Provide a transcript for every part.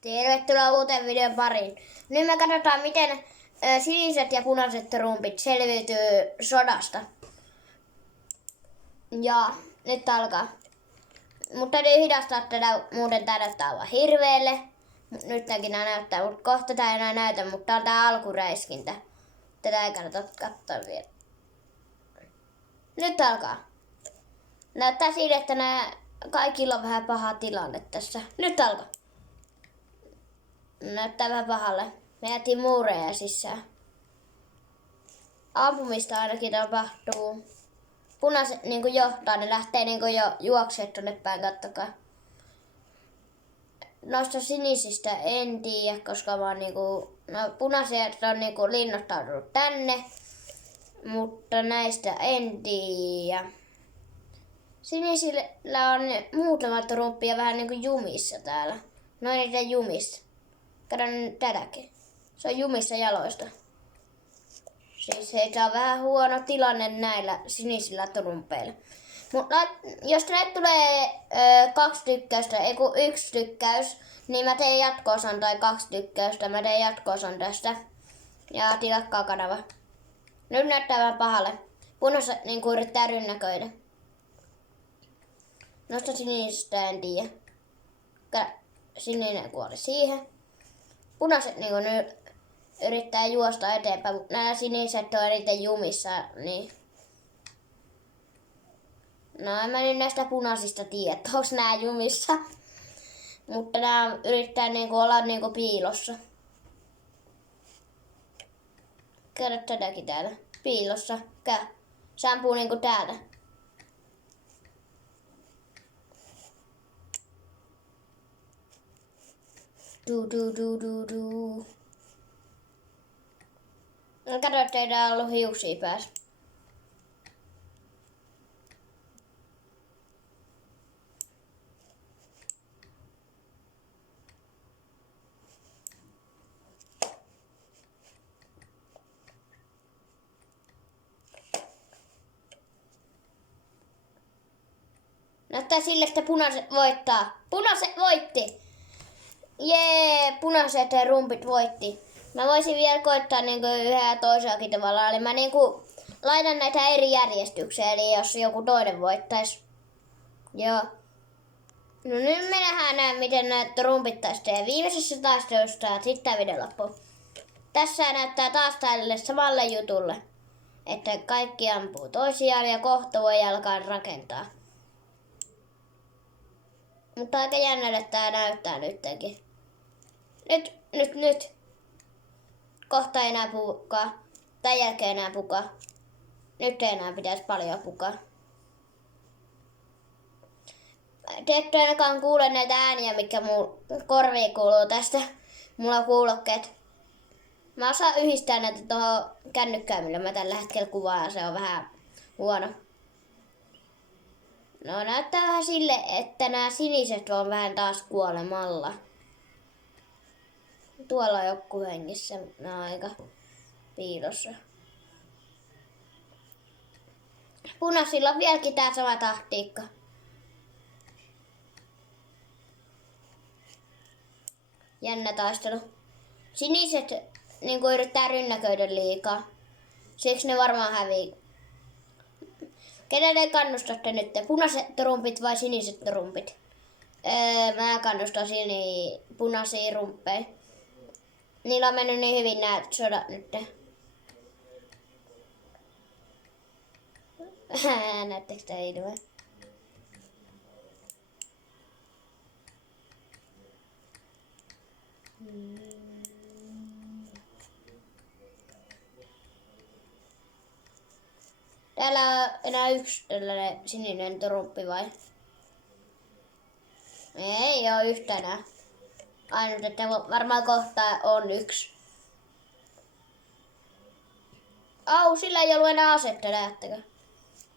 Tervetuloa uuteen videon pariin. Nyt me katsotaan, miten siniset ja punaiset trumpit selviytyy sodasta. Ja nyt alkaa. Mutta täytyy hidastaa tätä, muuten tää näyttää aivan hirveelle. Nyt näkin nää näyttää, mutta kohta tää ei enää näytä, mutta tää on tää alkuräiskintä. Tätä ei kannata katsoa vielä. Nyt alkaa. Näyttää siitä, että nää kaikilla on vähän paha tilanne tässä. Nyt alkaa. Näyttää vähän pahalle. Me jätiin muureja sisään. Ampumista ainakin tapahtuu. Punaiset niinku johtaa, ne lähtee niinku jo juoksemaan tonne päin, kattokaa. Noista sinisistä en tiedä, koska mä oon niinku... No punaiset on niinku linnoittautunut tänne. Mutta näistä en tiedä. Sinisillä on muutama trumppi ja vähän niinku jumissa täällä. No niitä jumissa. Kato nyt tätäkin. Se on jumissa jaloista. Siis heitä on vähän huono tilanne näillä sinisillä trumpeilla. Mutta jos näitä tulee 2 tykkäystä, ei kun 1 tykkäys, niin mä teen jatko-osan tai 2 tykkäystä. Mä teen jatko-osan tästä. Ja tilatkaa kanava. Nyt näyttää vähän pahalle. Punaiset niin kuin yrittää rynnäköidä. Noista sinisistä en tiedä. Sininen kuoli siihen. Punaiset niin kuin nyt yrittää juosta eteenpäin, mutta nämä siniset on eniten jumissa, niin... No en mä nyt näistä punaisista tiedä, että onks nää jumissa. Mutta nää yrittää niinku olla niinku piilossa. Käydä tätäkin täällä. Piilossa. Se ampuu niinku täältä. Du. Kato, ettei tää ollut hiuksia päässä. Näyttää sille, että punaiset voittaa. Punaiset voitti! Jee, punaiset rumpit voitti. Mä voisin vielä koittaa niinku yhä toisellakin tavalla. Eli mä niinku laitan näitä eri järjestykseen, eli jos joku toinen voittais. Joo. No nyt me nähdään miten näitä trumpit taistelee viimeisessä taistelussa ja sitten video loppu. Tässä näyttää taas tälle samalle jutulle, että kaikki ampuu toisiaan ja kohta voi alkaa rakentaa. Mutta aika jännälle tää näyttää nyttenkin. Nyt. Kohta ei enää pukaa. Tän jälkeen enää pukaa. Nyt ei enää pitäisi paljon pukaa. Te ette ainakaan kuule näitä ääniä, mikä mun korviin kuuluu tästä. Mulla on kuulokkeet. Mä osaan yhdistää näitä tuohon kännykkään, millä mä tällä hetkellä kuvaan, ja se on vähän huono. No näyttää vähän sille, että nämä siniset on vähän taas kuolemalla. Tuolla on joku hengissä, nämä on aika piilossa. Punaisilla on vieläkin tää sama taktiikka. Jännä taistelu. Siniset niin kuin yrittää rynnäköidä liikaa. Siksi ne varmaan hävii. Ketä te kannustatte nyt? Punaiset trumpit vai siniset trumpit? Mä kannustan punaisia rumppeja. Niillä on mennyt niin hyvin nämä sodat nyt. Näettekö tää ilme? Täällä on enää 1 tällainen sininen trumppi vai? Ei oo yhtänään. Ainut, että varmaan kohta on 1. Au, sillä ei ollut enää asetta, näettekö?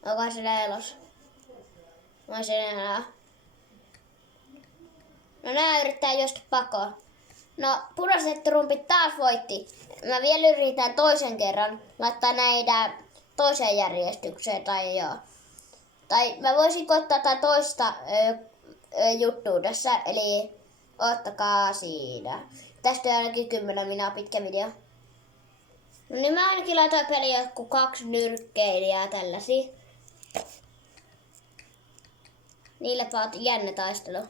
Onko sillä elossa? Mä sen enää. No nää yrittää juosta pakoon. No punaiset trumpit taas voitti. Mä vielä yritän toisen kerran laittaa näitä toiseen järjestykseen tai joo. Tai mä voisin koittaa toista juttua tässä, eli Ottakaa siinä. Tästä on ainakin 10 minaa pitkä video. No niin mä ainakin laitoin peliä joku 2 nyrkkeilijää tällaisia. Niillä paat jännä taistelu.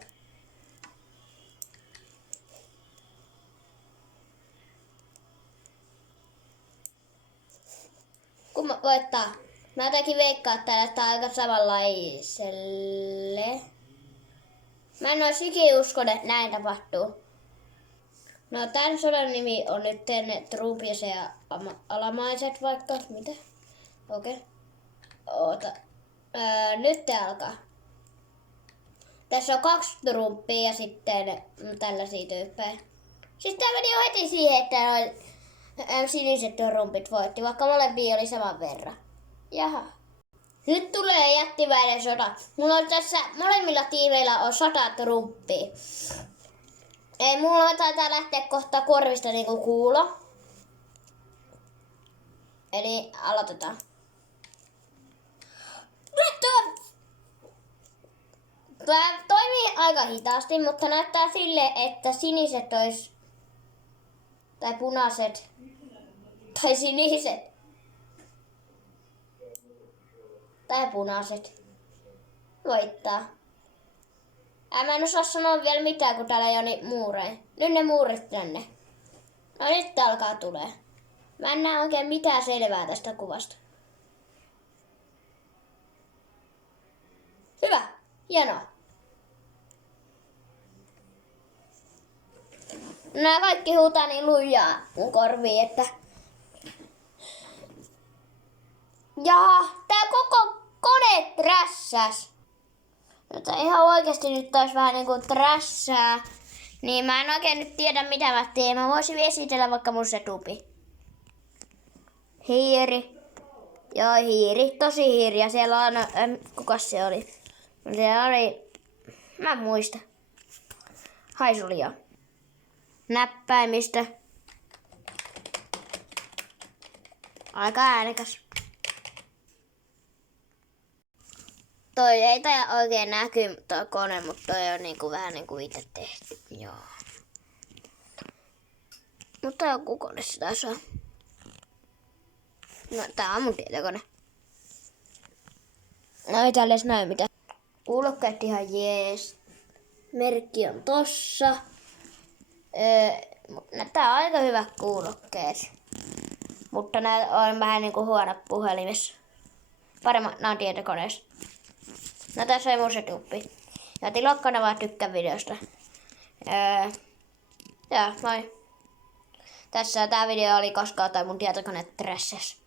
Kun mä voittaa. Mä jotenkin veikkaan täällä, että aika samanlaiselle. Mä en ois ikinä uskonut, että näin tapahtuu. No tän sodan nimi on nyt Trumpis ja alamaiset vaikka. Mitä? Okei. Oota. Nyt te alkaa. Tässä on 2 Trumpia ja sitten tällaisia tyyppejä. Siis tää meni jo heti siihen, että siniset rumpit voitti, vaikka molempia oli saman verran. Jaha. Nyt tulee jättimäinen sota. Mulla on tässä molemmilla tiimeillä on 100 trumppia. Ei, mulla taitaa lähteä kohta korvista niinku kuulo. Eli aloitetaan. Tää toimii aika hitaasti, mutta näyttää sille, että siniset ois tai punaiset tai siniset tai punaiset voittaa. Mä en osaa sanoa vielä mitään, kun täällä ei ole niitä muureja. Nyt ne muurit tänne. No nyt alkaa tulee. Mä en näe oikein mitään selvää tästä kuvasta. Hyvä. Hienoa. Nää kaikki huutaa niin lujaa mun korviin, että... Jaha, tää koko kone trässäs. Mutta ihan oikeesti nyt ois vähän niinku trässää. Niin mä en oikein nyt tiedä mitä mä teen. Mä voisin esitellä vaikka mun setupi. Hiiri. Joo, hiiri. Tosi hiiri. Ja siellä on... kukas se oli? Siellä oli... Mä en muista. Haisulia. Näppäimistä. Aika äänekäs. Toi ei tää oikein näky toi kone, mutta toi on niinku vähän niinku itse tehty. Joo. Mutta joku kone se taisi olla. No tää on mun tietokone. No ei täällä edes näy mitään. Kuulokkeet ihan jees. Merkki on tossa. Tää on aika hyvät kuulokkeet. Mutta nää on vähän niinku huono puhelimessa. Paremmat nää on tietokoneessa. No tässä oli mun setuppi. Ja tilokkana vaan tykkää videosta. Joo, moi. Tässä tää video oli koska tai mun tietokone trässäs.